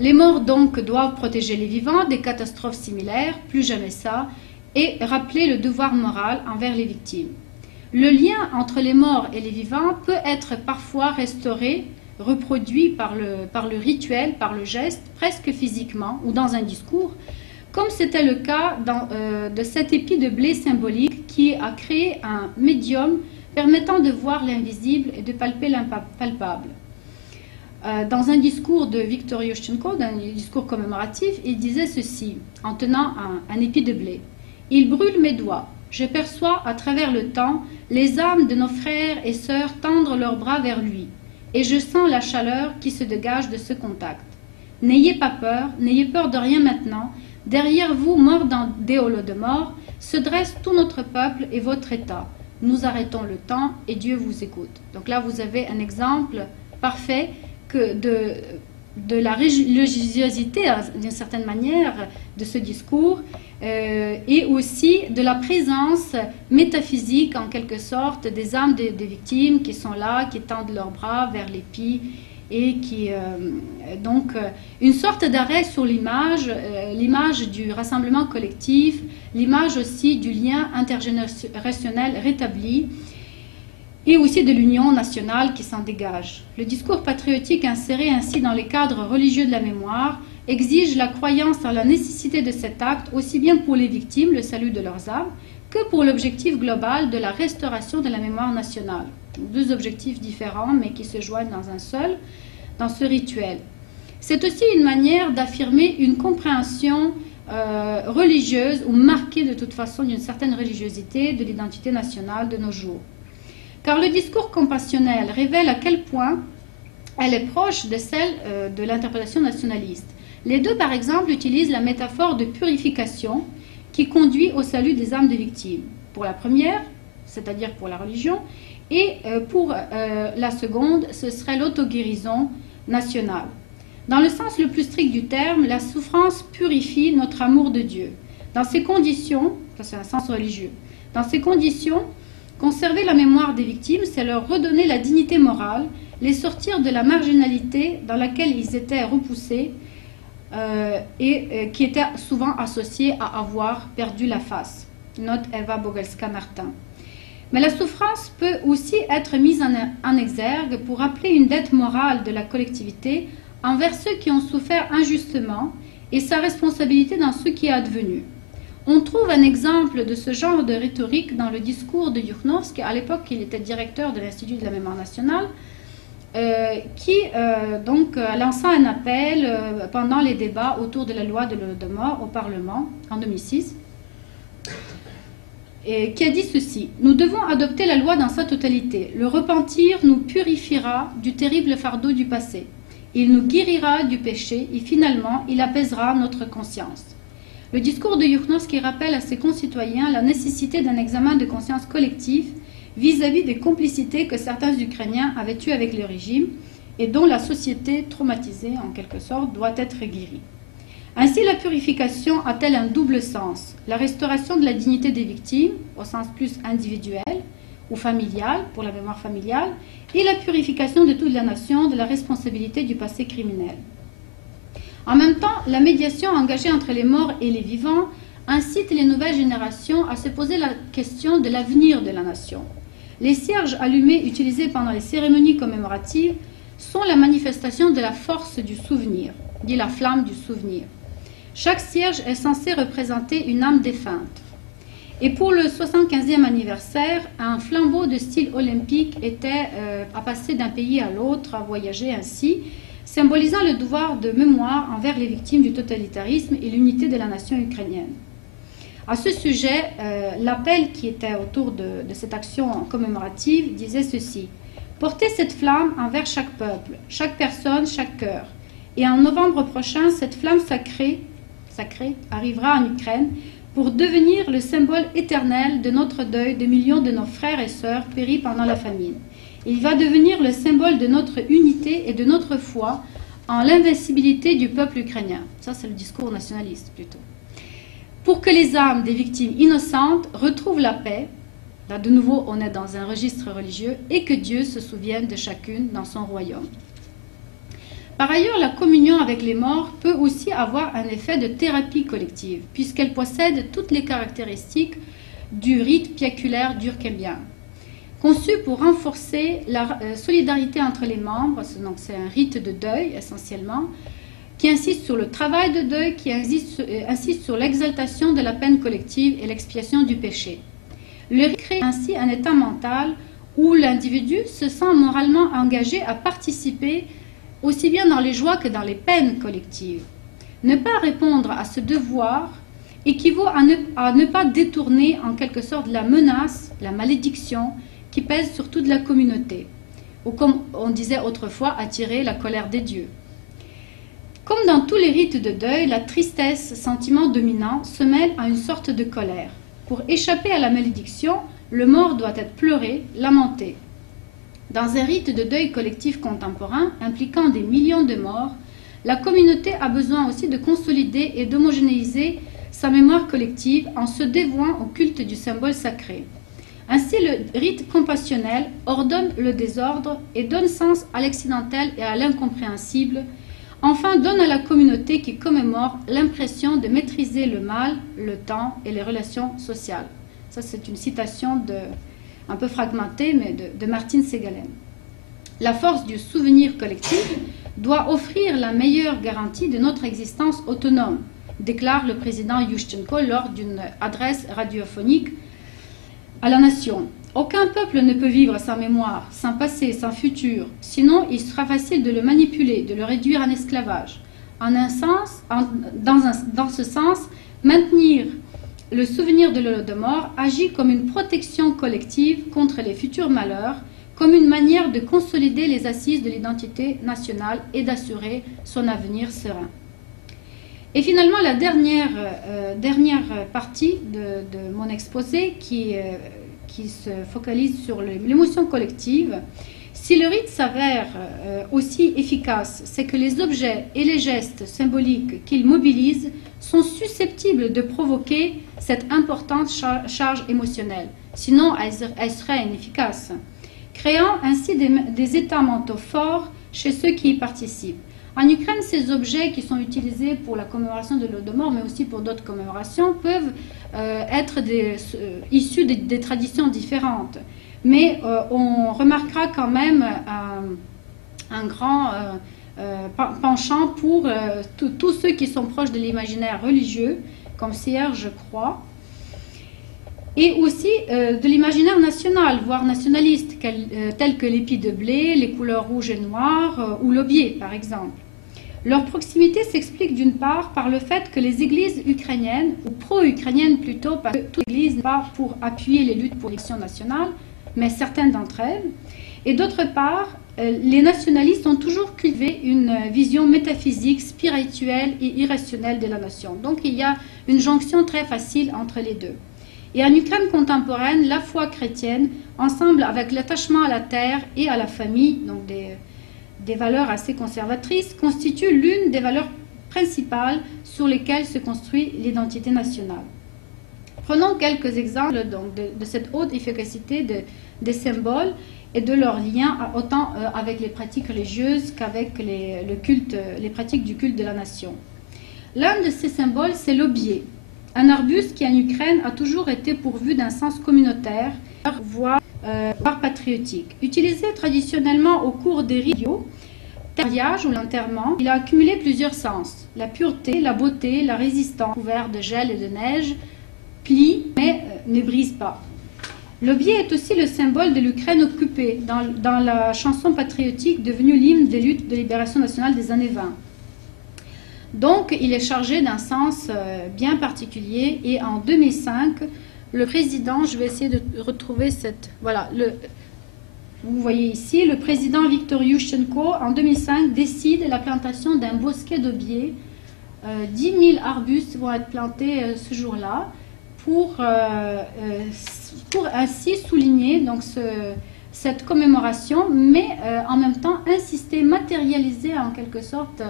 Les morts donc doivent protéger les vivants des catastrophes similaires, plus jamais ça, et rappeler le devoir moral envers les victimes. Le lien entre les morts et les vivants peut être parfois restauré, reproduit par le rituel, par le geste, presque physiquement ou dans un discours, comme c'était le cas de cet épi de blé symbolique qui a créé un médium permettant de voir l'invisible et de palper l'impalpable. Dans un discours de Viktor Yushchenko, dans un discours commémoratif, il disait ceci, en tenant un épi de blé. « Il brûle mes doigts. Je perçois à travers le temps les âmes de nos frères et sœurs tendre leurs bras vers lui, et je sens la chaleur qui se dégage de ce contact. N'ayez pas peur, n'ayez peur de rien maintenant. Derrière vous, morts dans des holodomors, se dresse tout notre peuple et votre État. Nous arrêtons le temps et Dieu vous écoute. » Donc là, vous avez un exemple parfait de la religiosité, d'une certaine manière, de ce discours, et aussi de la présence métaphysique, en quelque sorte, des âmes des victimes qui sont là, qui tendent leurs bras vers l'épi, et qui, donc, une sorte d'arrêt sur l'image, l'image du rassemblement collectif, l'image aussi du lien intergénérationnel rétabli, et aussi de l'union nationale qui s'en dégage. Le discours patriotique inséré ainsi dans les cadres religieux de la mémoire exige la croyance en la nécessité de cet acte aussi bien pour les victimes, le salut de leurs âmes, que pour l'objectif global de la restauration de la mémoire nationale. Deux objectifs différents mais qui se joignent dans un seul, dans ce rituel. C'est aussi une manière d'affirmer une compréhension religieuse ou marquée de toute façon d'une certaine religiosité de l'identité nationale de nos jours. Car le discours compassionnel révèle à quel point elle est proche de celle de l'interprétation nationaliste. Les deux, par exemple, utilisent la métaphore de purification qui conduit au salut des âmes des victimes. Pour la première, c'est-à-dire pour la religion, et pour la seconde, ce serait l'auto-guérison nationale. Dans le sens le plus strict du terme, la souffrance purifie notre amour de Dieu. Dans ces conditions, ça c'est un sens religieux, dans ces conditions, conserver la mémoire des victimes, c'est leur redonner la dignité morale, les sortir de la marginalité dans laquelle ils étaient repoussés et qui était souvent associée à avoir perdu la face. Note Eva Bogelska-Martin. Mais la souffrance peut aussi être mise en exergue pour rappeler une dette morale de la collectivité envers ceux qui ont souffert injustement et sa responsabilité dans ce qui est advenu. On trouve un exemple de ce genre de rhétorique dans le discours de Yukhnovsky, à l'époque il était directeur de l'Institut de la mémoire nationale, qui lança un appel pendant les débats autour de la loi de l'Holodomor au Parlement en 2006, et qui a dit ceci: « Nous devons adopter la loi dans sa totalité. Le repentir nous purifiera du terrible fardeau du passé. Il nous guérira du péché et finalement il apaisera notre conscience. » Le discours de Yukhnovsky rappelle à ses concitoyens la nécessité d'un examen de conscience collectif vis-à-vis des complicités que certains Ukrainiens avaient eues avec le régime et dont la société traumatisée, en quelque sorte, doit être guérie. Ainsi, la purification a-t-elle un double sens: la restauration de la dignité des victimes, au sens plus individuel ou familial, pour la mémoire familiale, et la purification de toute la nation de la responsabilité du passé criminel. En même temps, la médiation engagée entre les morts et les vivants incite les nouvelles générations à se poser la question de l'avenir de la nation. Les cierges allumés utilisés pendant les cérémonies commémoratives sont la manifestation de la force du souvenir, dit la flamme du souvenir. Chaque cierge est censé représenter une âme défunte. Et pour le 75e anniversaire, un flambeau de style olympique était à passer d'un pays à l'autre, à voyager ainsi, symbolisant le devoir de mémoire envers les victimes du totalitarisme et l'unité de la nation ukrainienne. À ce sujet, l'appel qui était autour de cette action commémorative disait ceci: « Portez cette flamme envers chaque peuple, chaque personne, chaque cœur. Et en novembre prochain, cette flamme sacrée arrivera en Ukraine pour devenir le symbole éternel de notre deuil de millions de nos frères et sœurs péris pendant la famine. Il va devenir le symbole de notre unité et de notre foi en l'invincibilité du peuple ukrainien. » Ça, c'est le discours nationaliste, plutôt. Pour que les âmes des victimes innocentes retrouvent la paix, là, de nouveau, on est dans un registre religieux, et que Dieu se souvienne de chacune dans son royaume. Par ailleurs, la communion avec les morts peut aussi avoir un effet de thérapie collective, puisqu'elle possède toutes les caractéristiques du rite piaculaire durkheimien. Conçu pour renforcer la solidarité entre les membres, c'est un rite de deuil essentiellement, qui insiste sur le travail de deuil, qui insiste sur l'exaltation de la peine collective et l'expiation du péché. Le rite crée ainsi un état mental où l'individu se sent moralement engagé à participer aussi bien dans les joies que dans les peines collectives. Ne pas répondre à ce devoir équivaut à ne pas détourner en quelque sorte la menace, la malédiction qui pèse sur toute la communauté, ou comme on disait autrefois, attirer la colère des dieux. Comme dans tous les rites de deuil, la tristesse, sentiment dominant, se mêle à une sorte de colère. Pour échapper à la malédiction, le mort doit être pleuré, lamenté. Dans un rite de deuil collectif contemporain, impliquant des millions de morts, la communauté a besoin aussi de consolider et d'homogénéiser sa mémoire collective en se dévouant au culte du symbole sacré. Ainsi, le rite compassionnel ordonne le désordre et donne sens à l'accidentel et à l'incompréhensible, enfin donne à la communauté qui commémore l'impression de maîtriser le mal, le temps et les relations sociales. Ça, c'est une citation un peu fragmenté, mais de Martine Ségalen. La force du souvenir collectif doit offrir la meilleure garantie de notre existence autonome, déclare le président Yushchenko lors d'une adresse radiophonique à la nation. Aucun peuple ne peut vivre sans mémoire, sans passé, sans futur, sinon il sera facile de le manipuler, de le réduire en esclavage. Dans ce sens, maintenir le souvenir de l'Holodomor agit comme une protection collective contre les futurs malheurs, comme une manière de consolider les assises de l'identité nationale et d'assurer son avenir serein. Et finalement, la dernière partie de mon exposé qui se focalise sur l'émotion collective. Si le rite s'avère aussi efficace, c'est que les objets et les gestes symboliques qu'il mobilise sont susceptibles de provoquer cette importante charge émotionnelle. Sinon, elle serait inefficace, créant ainsi des états mentaux forts chez ceux qui y participent. En Ukraine, ces objets qui sont utilisés pour la commémoration de l'Holodomor, mais aussi pour d'autres commémorations, peuvent être issus des traditions différentes. Mais on remarquera quand même un grand penchant pour tous ceux qui sont proches de l'imaginaire religieux, comme Sierre, je crois, et aussi de l'imaginaire national, voire nationaliste, tel que l'épi de blé, les couleurs rouges et noires, ou l'aubier, par exemple. Leur proximité s'explique d'une part par le fait que les églises ukrainiennes, ou pro-ukrainiennes plutôt, parce que toute église n'est pas pour appuyer les luttes pour l'élection nationale, mais certaines d'entre elles, et d'autre part, les nationalistes ont toujours cultivé une vision métaphysique, spirituelle et irrationnelle de la nation. Donc il y a une jonction très facile entre les deux. Et en Ukraine contemporaine, la foi chrétienne, ensemble avec l'attachement à la terre et à la famille, donc des valeurs assez conservatrices, constitue l'une des valeurs principales sur lesquelles se construit l'identité nationale. Prenons quelques exemples donc, de cette haute efficacité des symboles et de leur lien autant avec les pratiques religieuses qu'avec les pratiques du culte de la nation. L'un de ces symboles, c'est l'aubier, un arbuste qui en Ukraine a toujours été pourvu d'un sens communautaire, voire patriotique. Utilisé traditionnellement au cours des rites, le mariage ou l'enterrement, il a accumulé plusieurs sens. La pureté, la beauté, la résistance, couvert de gel et de neige, plie mais ne brise pas. L'aubier est aussi le symbole de l'Ukraine occupée dans la chanson patriotique devenue l'hymne des luttes de libération nationale des années 20. Donc il est chargé d'un sens bien particulier et en 2005, le président, je vais essayer de retrouver cette... Voilà, vous voyez ici, le président Viktor Yushchenko, en 2005, décide la plantation d'un bosquet d'aubier. 10 000 arbustes vont être plantés ce jour-là pour ainsi souligner donc, cette commémoration, mais en même temps insister, matérialiser en quelque sorte,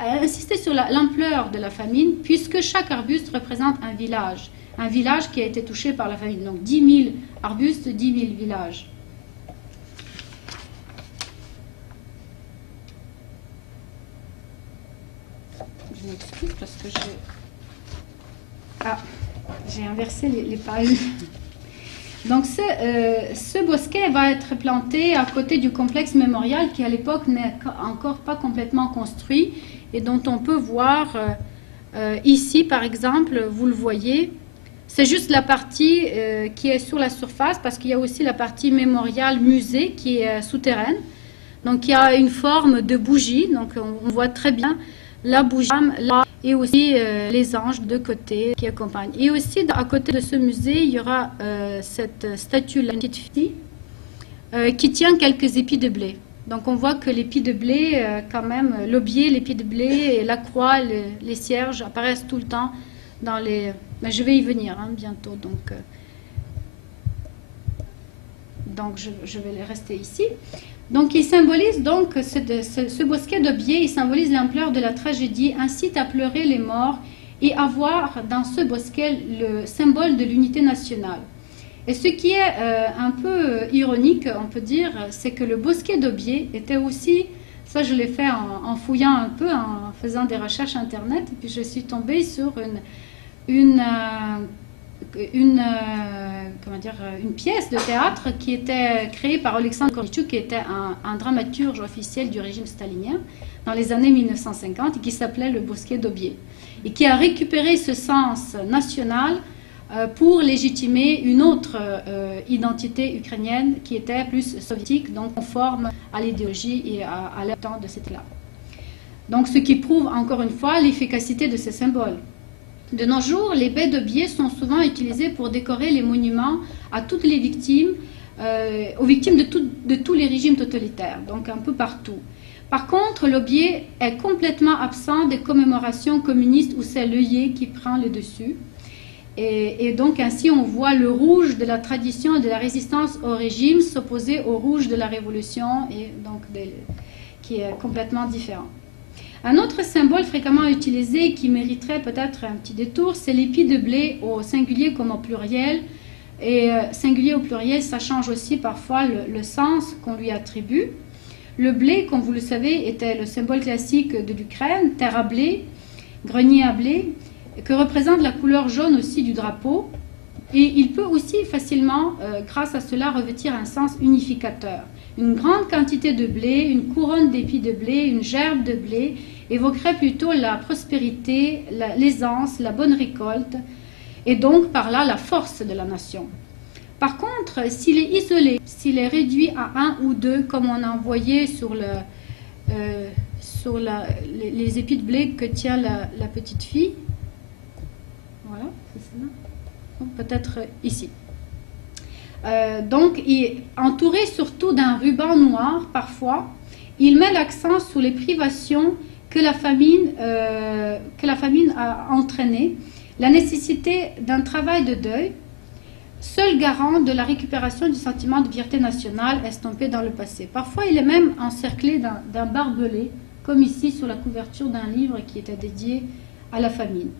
insister sur l'ampleur de la famine, puisque chaque arbuste représente un village qui a été touché par la famine. Donc 10 000 arbustes, 10 000 villages. Je m'excuse parce que j'ai inversé les pages. Donc ce bosquet va être planté à côté du complexe mémorial qui à l'époque n'est encore pas complètement construit et dont on peut voir ici par exemple, vous le voyez, c'est juste la partie qui est sur la surface parce qu'il y a aussi la partie mémorial musée qui est souterraine. Donc il y a une forme de bougie, donc on voit très bien la bougie et aussi les anges de côté qui accompagnent. Et aussi à côté de ce musée, il y aura cette statue, la petite fille, qui tient quelques épis de blé. Donc on voit que l'épi de blé, quand même, l'aubier, l'épi de blé, et la croix, les cierges apparaissent tout le temps dans les... Mais je vais y venir bientôt, donc je vais rester ici. Donc il symbolise donc ce bosquet d'aubier, il symbolise l'ampleur de la tragédie, incite à pleurer les morts et à voir dans ce bosquet le symbole de l'unité nationale. Et ce qui est un peu ironique, on peut dire, c'est que le bosquet d'aubier était aussi, ça je l'ai fait en fouillant un peu, en faisant des recherches internet, et puis je suis tombée sur une une pièce de théâtre qui était créée par Alexandre Kornichuk, qui était un dramaturge officiel du régime stalinien dans les années 1950 et qui s'appelait Le Bosquet d'Aubier et qui a récupéré ce sens national pour légitimer une autre identité ukrainienne qui était plus soviétique, donc conforme à l'idéologie et à l'attente de cette là. Donc ce qui prouve encore une fois l'efficacité de ces symboles. De nos jours, les baies de biais sont souvent utilisées pour décorer les monuments à toutes les victimes, aux victimes de tous les régimes totalitaires, donc un peu partout. Par contre, l'aubier est complètement absent des commémorations communistes où c'est l'œillet qui prend le dessus. Et donc ainsi, on voit le rouge de la tradition et de la résistance au régime s'opposer au rouge de la révolution, et donc qui est complètement différent. Un autre symbole fréquemment utilisé qui mériterait peut-être un petit détour, c'est l'épi de blé au singulier comme au pluriel. Et singulier au pluriel, ça change aussi parfois le sens qu'on lui attribue. Le blé, comme vous le savez, était le symbole classique de l'Ukraine, terre à blé, grenier à blé, que représente la couleur jaune aussi du drapeau. Et il peut aussi facilement, grâce à cela, revêtir un sens unificateur. Une grande quantité de blé, une couronne d'épis de blé, une gerbe de blé évoquerait plutôt la prospérité, l'aisance, la bonne récolte, et donc par là la force de la nation. Par contre, s'il est isolé, s'il est réduit à un ou deux, comme on a envoyé sur les épis de blé que tient la petite fille, voilà, c'est ça, peut-être ici. Donc, entouré surtout d'un ruban noir, parfois, il met l'accent sur les privations que la famine a entraînées, la nécessité d'un travail de deuil, seul garant de la récupération du sentiment de fierté nationale estompé dans le passé. Parfois, il est même encerclé d'un barbelé, comme ici sur la couverture d'un livre qui était dédié à la famine.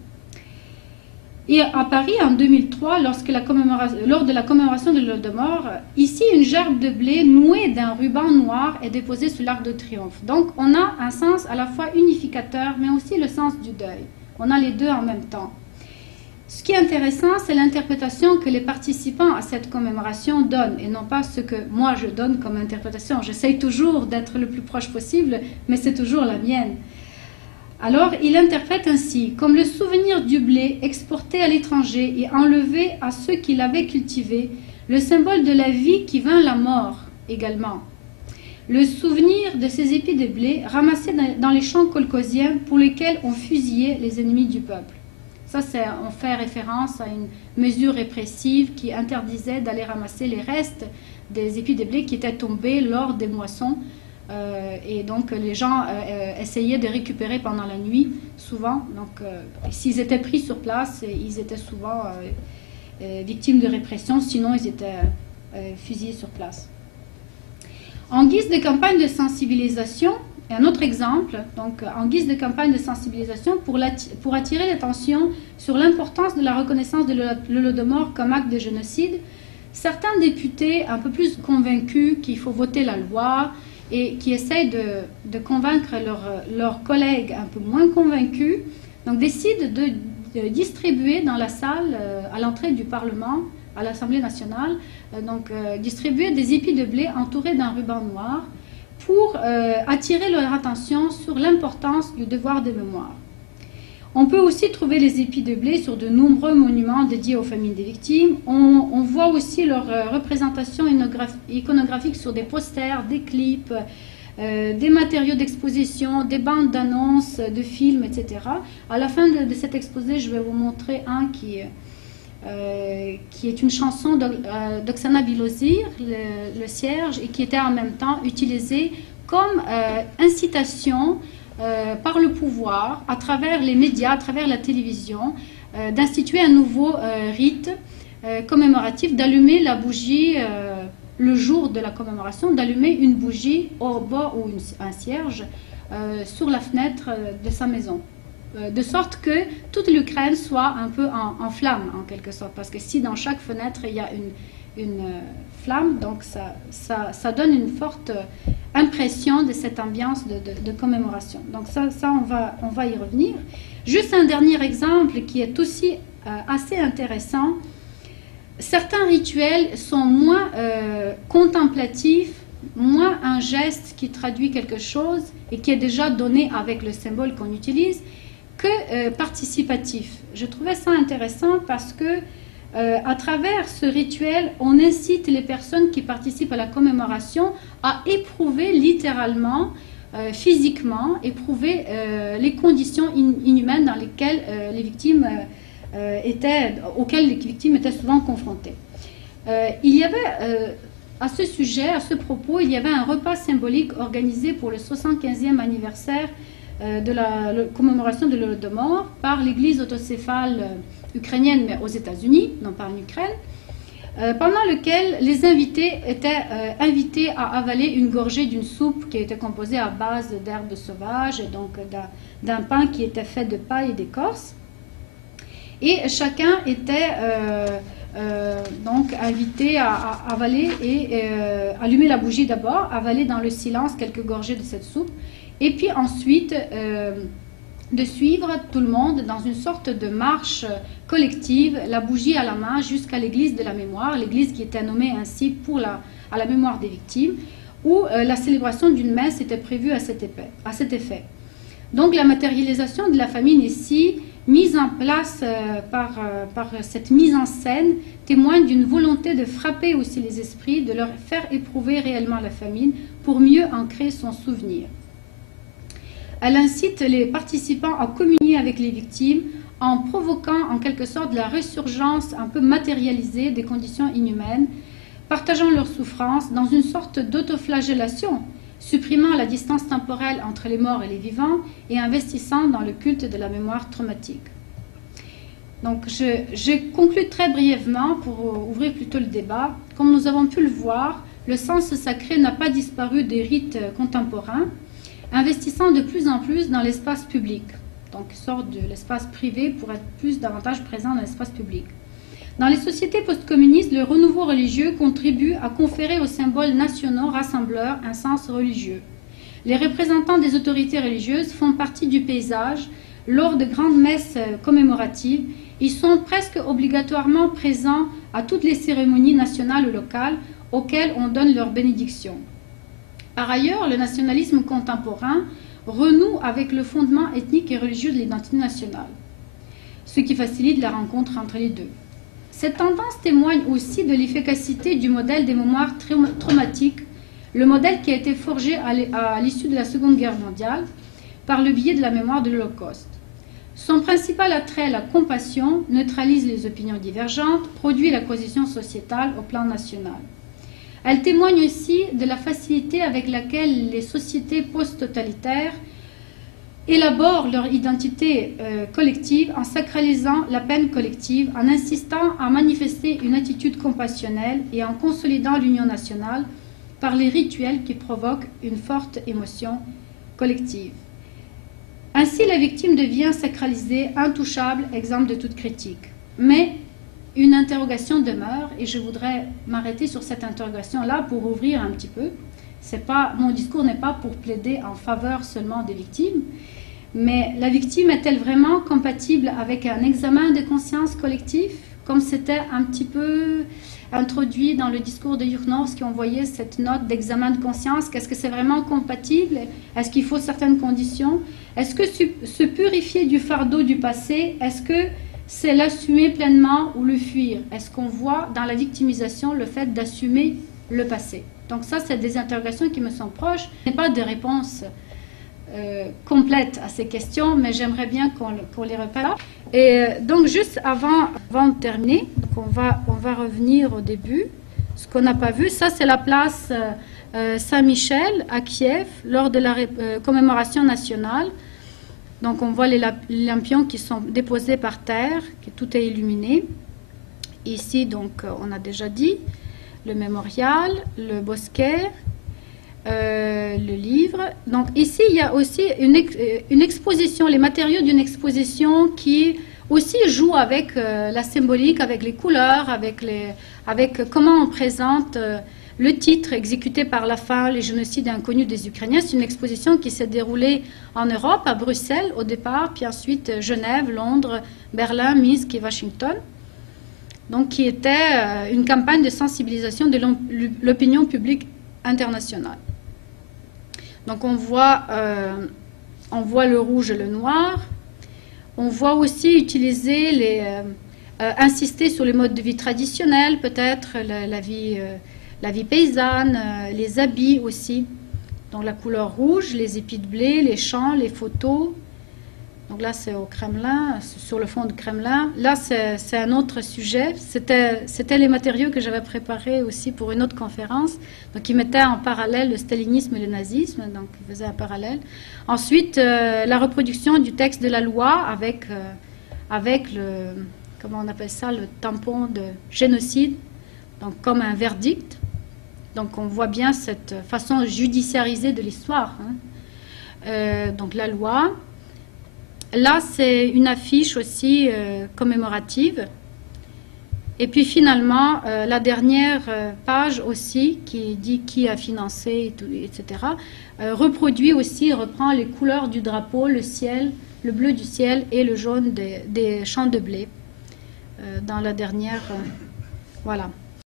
Et à Paris, en 2003, lors de la commémoration de l'Holodomor, ici, une gerbe de blé nouée d'un ruban noir est déposée sous l'Arc de Triomphe. Donc, on a un sens à la fois unificateur, mais aussi le sens du deuil. On a les deux en même temps. Ce qui est intéressant, c'est l'interprétation que les participants à cette commémoration donnent, et non pas ce que moi je donne comme interprétation. J'essaye toujours d'être le plus proche possible, mais c'est toujours la mienne. Alors, il interprète ainsi, comme le souvenir du blé exporté à l'étranger et enlevé à ceux qui l'avaient cultivé, le symbole de la vie qui vint la mort également. Le souvenir de ces épis de blé ramassés dans les champs kolkhosiens pour lesquels on fusillait les ennemis du peuple. Ça, on fait référence à une mesure répressive qui interdisait d'aller ramasser les restes des épis de blé qui étaient tombés lors des moissons. Et donc les gens essayaient de récupérer pendant la nuit, souvent. Donc s'ils étaient pris sur place, ils étaient souvent victimes de répression, sinon ils étaient fusillés sur place. En guise de campagne de sensibilisation, un autre exemple, donc en guise de campagne de sensibilisation pour attirer l'attention sur l'importance de la reconnaissance de l'Holodomor comme acte de génocide, certains députés un peu plus convaincus qu'il faut voter la loi et qui essayent de convaincre leurs collègues un peu moins convaincus, donc décident de distribuer dans la salle, à l'entrée du Parlement, à l'Assemblée nationale, distribuer des épis de blé entourés d'un ruban noir pour attirer leur attention sur l'importance du devoir de mémoire. On peut aussi trouver les épis de blé sur de nombreux monuments dédiés aux familles des victimes. On voit aussi leur représentation iconographique sur des posters, des clips, des matériaux d'exposition, des bandes d'annonces, de films, etc. À la fin de cet exposé, je vais vous montrer un qui est une chanson d'Oksana Bilozir, le Cierge, et qui était en même temps utilisée comme incitation par le pouvoir, à travers les médias, à travers la télévision, d'instituer un nouveau rite commémoratif, d'allumer la bougie le jour de la commémoration, d'allumer une bougie au bord ou un cierge sur la fenêtre de sa maison. De sorte que toute l'Ukraine soit un peu en flamme, en quelque sorte. Parce que si dans chaque fenêtre, il y a une flamme, donc ça donne une forte impression de cette ambiance de commémoration. Donc ça on va y revenir. Juste un dernier exemple qui est aussi assez intéressant, certains rituels sont moins contemplatifs, moins un geste qui traduit quelque chose et qui est déjà donné avec le symbole qu'on utilise, que participatif. Je trouvais ça intéressant parce que à travers ce rituel, on incite les personnes qui participent à la commémoration à éprouver littéralement, physiquement, éprouver les conditions inhumaines dans lesquelles les victimes auxquelles les victimes étaient souvent confrontées. Il y avait, à ce sujet, à ce propos, il y avait un repas symbolique organisé pour le 75e anniversaire de la commémoration de l'Holodomor par l'église autocéphale ukrainienne, mais aux États-Unis, non pas en Ukraine, pendant lequel les invités étaient invités à avaler une gorgée d'une soupe qui était composée à base d'herbes sauvages et donc d'un pain qui était fait de paille et d'écorce. Et chacun était donc invité à avaler et allumer la bougie d'abord, avaler dans le silence quelques gorgées de cette soupe, et puis ensuite de suivre tout le monde dans une sorte de marche collective, la bougie à la main, jusqu'à l'église de la mémoire, l'église qui était nommée ainsi à la mémoire des victimes, où la célébration d'une messe était prévue à cet effet. Donc la matérialisation de la famine ici, mise en place par cette mise en scène, témoigne d'une volonté de frapper aussi les esprits, de leur faire éprouver réellement la famine pour mieux ancrer son souvenir. Elle incite les participants à communier avec les victimes en provoquant en quelque sorte la résurgence un peu matérialisée des conditions inhumaines, partageant leurs souffrances dans une sorte d'autoflagellation, supprimant la distance temporelle entre les morts et les vivants et investissant dans le culte de la mémoire traumatique. Donc je conclue très brièvement pour ouvrir plutôt le débat. Comme nous avons pu le voir, le sens sacré n'a pas disparu des rites contemporains, investissant de plus en plus dans l'espace public, donc sort de l'espace privé pour être davantage présent dans l'espace public. Dans les sociétés post-communistes, le renouveau religieux contribue à conférer aux symboles nationaux rassembleurs un sens religieux. Les représentants des autorités religieuses font partie du paysage lors de grandes messes commémoratives. Ils sont presque obligatoirement présents à toutes les cérémonies nationales ou locales auxquelles on donne leur bénédiction. Par ailleurs, le nationalisme contemporain renoue avec le fondement ethnique et religieux de l'identité nationale, ce qui facilite la rencontre entre les deux. Cette tendance témoigne aussi de l'efficacité du modèle des mémoires traumatiques, le modèle qui a été forgé à l'issue de la Seconde Guerre mondiale par le biais de la mémoire de l'Holocauste. Son principal attrait, la compassion, neutralise les opinions divergentes, produit la cohésion sociétale au plan national. Elle témoigne aussi de la facilité avec laquelle les sociétés post-totalitaires élaborent leur identité collective en sacralisant la peine collective, en insistant à manifester une attitude compassionnelle et en consolidant l'union nationale par les rituels qui provoquent une forte émotion collective. Ainsi, la victime devient sacralisée, intouchable, exempte de toute critique. Mais une interrogation demeure, et je voudrais m'arrêter sur cette interrogation-là pour ouvrir un petit peu. Mon discours n'est pas pour plaider en faveur seulement des victimes, mais la victime est-elle vraiment compatible avec un examen de conscience collectif, comme c'était un petit peu introduit dans le discours de Yukhnovs, qui envoyait cette note d'examen de conscience? Qu'est-ce que c'est vraiment compatible? Est-ce qu'il faut certaines conditions? Est-ce que se purifier du fardeau du passé, est-ce que c'est l'assumer pleinement ou le fuir? Est-ce qu'on voit dans la victimisation le fait d'assumer le passé? Donc ça, c'est des interrogations qui me sont proches. Je n'ai pas de réponse complète à ces questions, mais j'aimerais bien qu'on les repère. Et donc juste avant de terminer, donc on va revenir au début. Ce qu'on n'a pas vu, ça c'est la place Saint-Michel à Kiev lors de la commémoration nationale. Donc on voit les lampions qui sont déposés par terre, que tout est illuminé. Ici, donc, on a déjà dit, le mémorial, le bosquet, le livre. Donc ici, il y a aussi une exposition, les matériaux d'une exposition qui aussi jouent avec la symbolique, avec les couleurs, avec comment on présente le titre exécuté par la FAO, les génocides inconnus des Ukrainiens. C'est une exposition qui s'est déroulée en Europe, à Bruxelles au départ, puis ensuite Genève, Londres, Berlin, Minsk et Washington. donc qui était une campagne de sensibilisation de l'opinion publique internationale. Donc on voit le rouge et le noir. On voit aussi utiliser insister sur les modes de vie traditionnels, peut-être la vie paysanne, les habits aussi. Donc la couleur rouge, les épis de blé, les champs, les photos. Donc là c'est au Kremlin, sur le fond du Kremlin. Là c'est un autre sujet. C'était les matériaux que j'avais préparés aussi pour une autre conférence. Donc ils mettaient en parallèle le stalinisme et le nazisme. Donc ils faisaient un parallèle. Ensuite la reproduction du texte de la loi avec le, comment on appelle ça, le tampon de génocide. Donc comme un verdict. Donc on voit bien cette façon judiciarisée de l'histoire. Donc la loi. Là, c'est une affiche aussi commémorative. Et puis finalement, la dernière page aussi, qui dit qui a financé, etc., reproduit aussi, reprend les couleurs du drapeau, le ciel, le bleu du ciel et le jaune des champs de blé. Dans la dernière... voilà.